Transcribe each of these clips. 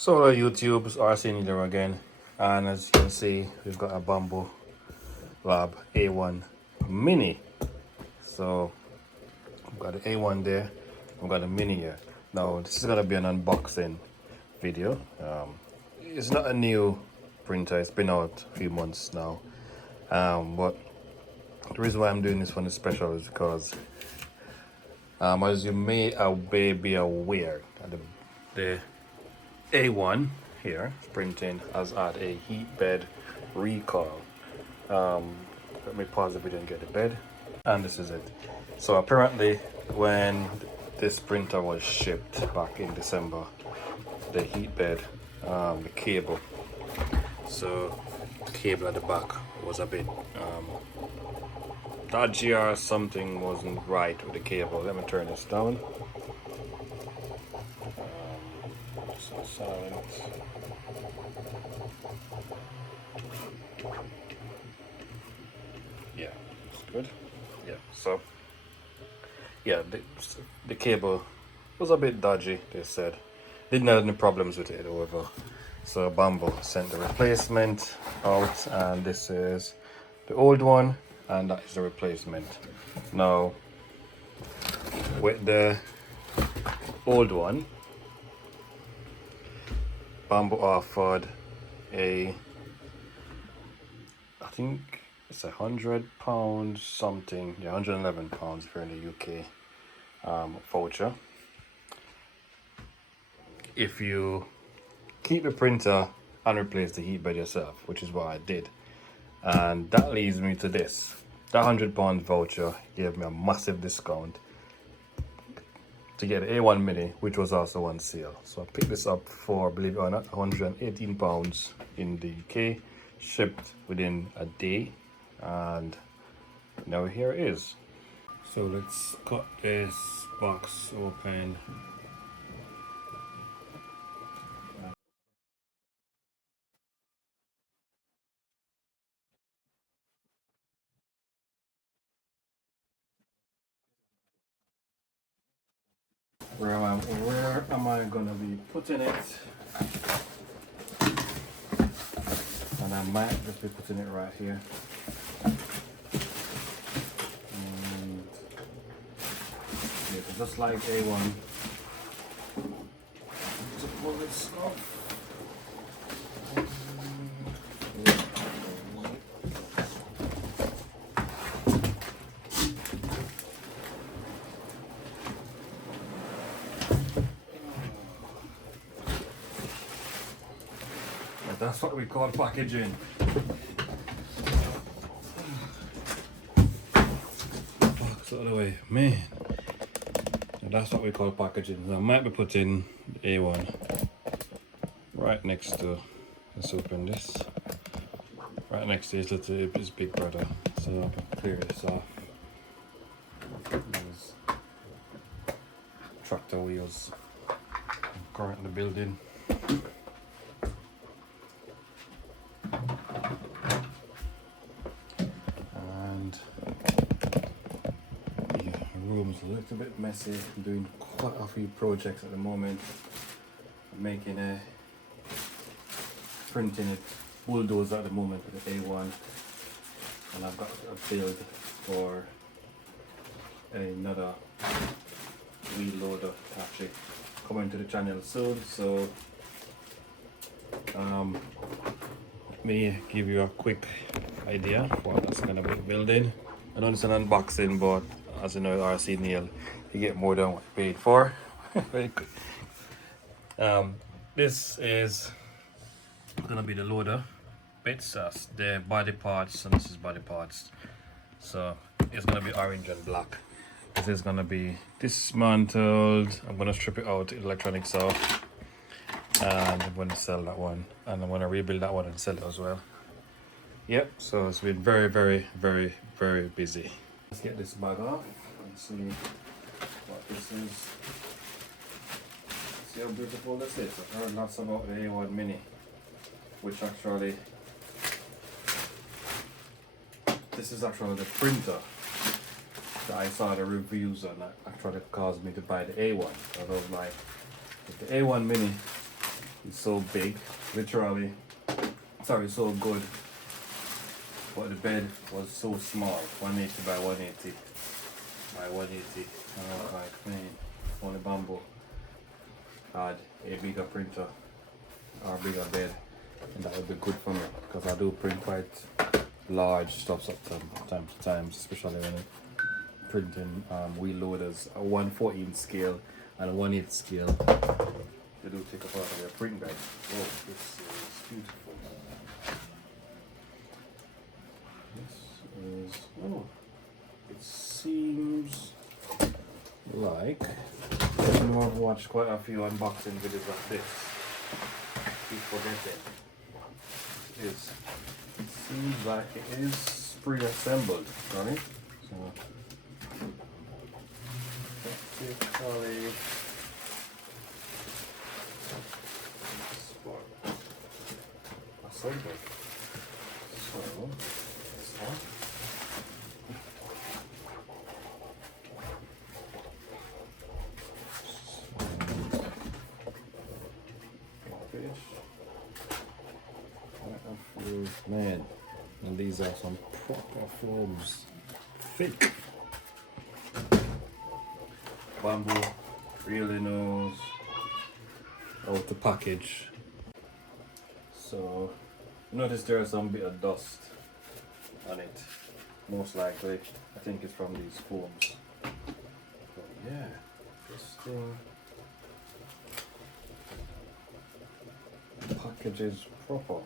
So YouTube's RC Needler again, and as you can see, we've got a Bambi Lab A1 Mini. So I've got the A1 there, I've got the Mini here. Now this is gonna be an unboxing video. It's not a new printer; it's been out a few months now. But the reason why I'm doing this one is special is because, as you may be aware, the A1 here printing has had a heat bed recall. Let me pause the video and get the bed, and this is it. So apparently when this printer was shipped back in December, the heat bed, the cable, so the cable at the back was a bit dodgy, or something wasn't right with the cable. Let me turn this down. So silent. Yeah, it's good. Yeah, so yeah, the cable was a bit dodgy, they said. Didn't have any problems with it, however. So Bambi sent the replacement out, and this is the old one, and that is the replacement. Now, with the old one, Bambi offered I think it's £100 something, yeah, £111 if you're in the UK, voucher. If you keep the printer and replace the heat bed yourself, which is what I did. And that leads me to this. That £100 voucher gave me a massive discount to get the A1 Mini, which was also on sale. So I picked this up for, believe it or not, £118 in the UK, shipped within a day, and now here it is. So let's cut this box open. Where am I gonna be putting it? And I might just be putting it right here. And yeah, just like A1. To pull this off. That's what we call packaging. Box out of the way, man. That's what we call packaging. So I might be putting A1 right next to, let's open this, right next to his big brother. So I can clear this off. There's tractor wheels. I'm currently building. And yeah, the room's a little bit messy. I'm doing quite a few projects at the moment. I'm making a printing it bulldozer at the moment with the A1, and I've got a build for another wheel loader actually coming to the channel soon. So let me give you a quick idea of what that's gonna be building. I know it's an unboxing, but as you know, RC Neil, you get more than what you paid for. Very quick. This is gonna be the loader bits, the body parts, and this is body parts. So it's gonna be orange and black. This is gonna be dismantled. I'm gonna strip it out, electronics off, and I'm gonna sell that one, and I'm gonna rebuild that one and sell it as well. Yep, so it's been very busy. Let's get this bag off and see what this is. See how beautiful this is. I've heard lots about the A1 Mini, which actually, this is actually the printer that I saw the reviews on that actually caused me to buy the A1. I was like, if the A1 Mini is so big, literally, sorry, so good, but the bed was so small, 180 by 180 by 180, and I was like, man, only Bambi had a bigger printer or a bigger bed, and that would be good for me, because I do print quite large stuff time to time, especially when I'm printing wheel loaders, a 1/14 scale and a 1/8 scale. They do take a part of their print bed. Oh, this is beautiful. This is, oh, it seems like I've watched quite a few unboxing videos like this. Keep forgetting. It seems like it is pre-assembled, right? So practically assembled. So this one. Man, and these are some proper foams, thick. Bambi really knows how to package. So notice there is some bit of dust on it. Most likely, I think it's from these foams. But yeah, this thing packages proper.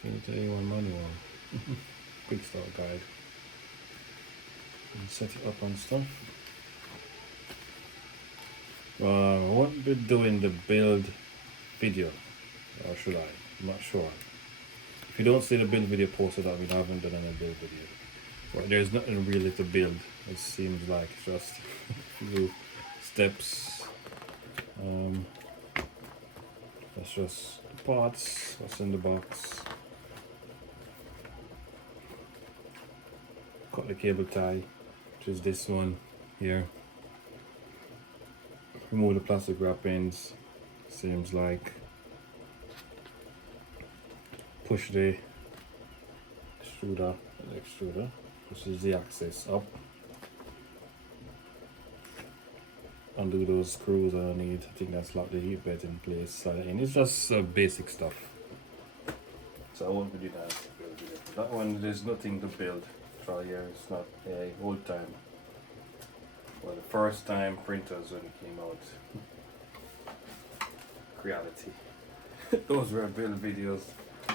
Can you tell you one manual? Quick start guide. And set it up and stuff. I won't be doing the build video, or should I? I'm not sure. If you don't see the build video posted up, we haven't done any build video. But there's nothing really to build. It seems like just a few steps. That's just the parts, what's in the box. Cut the cable tie, which is this one here. Remove the plastic wrap ends, seems like. Push the extruder, pushes the axis up. Undo those screws underneath. I think that's lock the heat bed in place. And it's just basic stuff. So I won't be doing that. That one, there's nothing to build. Try here, it's not a old time. Well, the first time printers when it came out. Reality. Those were build videos. I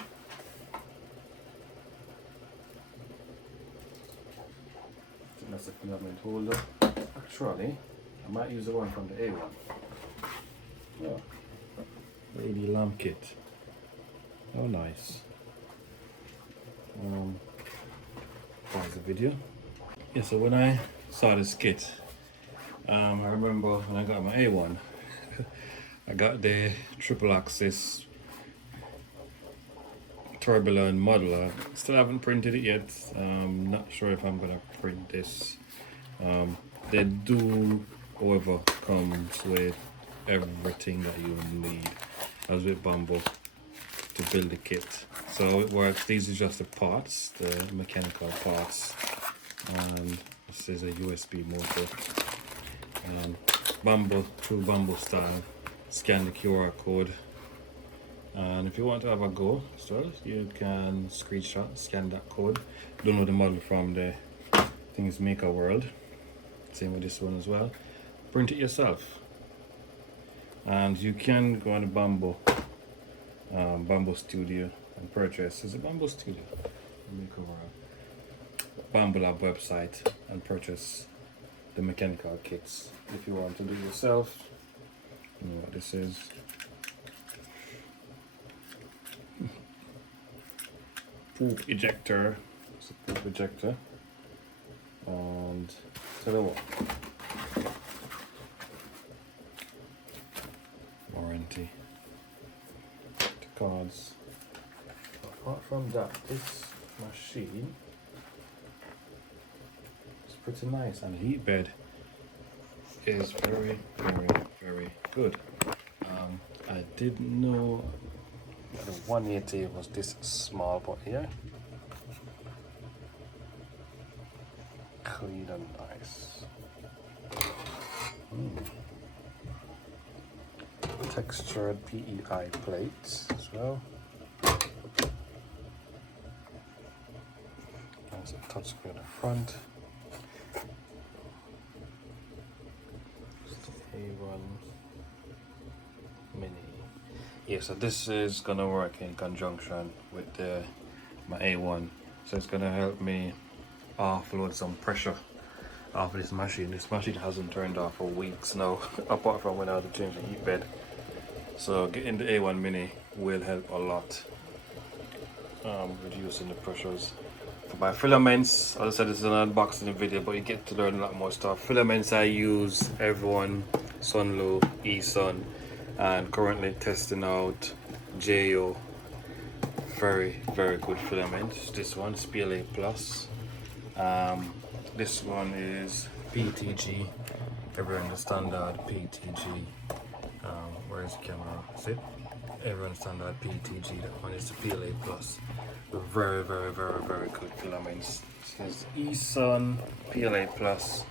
think that's a filament holder. Actually, I might use the one from the A1. Yeah. LED lamp kit. Oh, nice. Pause the video. Yeah, so when I saw this kit, I remember when I got my A1, I got the triple axis turbulent model. I still haven't printed it yet. Not sure if I'm gonna print this. They do, however, comes with everything that you need, as with Bambi, to build the kit. So it works. These are just the parts, the mechanical parts, and this is a USB motor. Bambi, true Bambi style. Scan the QR code, and if you want to have a go, so you can screenshot, scan that code, download the model from the things Maker World. Same with this one as well. Print it yourself, and you can go on the Bambi Studio and purchase. Is it Bambi Studio? Maker World. Bambi Lab website and purchase the mechanical kits if you want to do it yourself. You know what this is. Poop ejector. It's a poop ejector. And to the wall. Warranty. The cards. Apart from that, this machine is pretty nice, and the heat bed is very good. I didn't know that the 180 was this small, but yeah, clean and nice. Textured PEI plates as well. There's a touchscreen at the front. A1 Mini. Yeah, so this is gonna work in conjunction with my A1. So it's gonna help me offload some pressure off of this machine. This machine hasn't turned off for weeks now, apart from when I had to change the heat bed. So getting the A1 Mini will help a lot, reducing the pressures. For my filaments, as I said, this is an unboxing video, but you get to learn a lot more stuff. Filaments I use everyone, Sunlow, eSun, and currently testing out JO. Very good filaments. This one is PLA Plus. This one is PTG. Everyone the standard PTG. Where's the camera? See? Everyone standard PTG. That one is the PLA Plus. Very good filaments. This is eSun PLA Plus,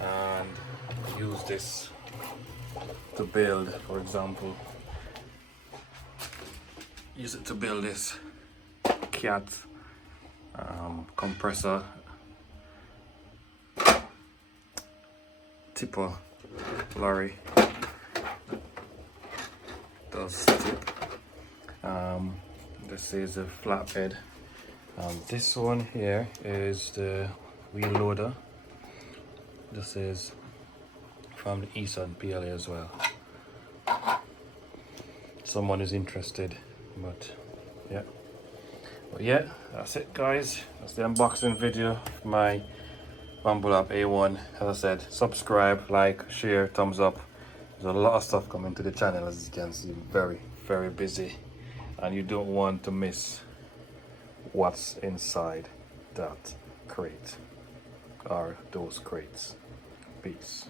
and use this to build, for example, use it to build this cat compressor tipper lorry. Does tip. This is a flatbed. This one here is the wheel loader. This is from the eSun PLA as well. Someone is interested, but yeah, that's it, guys. That's the unboxing video of my Bambi Lab A1. As I said, subscribe, like, share, thumbs up. There's a lot of stuff coming to the channel, as you can see. Very busy, and you don't want to miss what's inside that crate or those crates. Peace.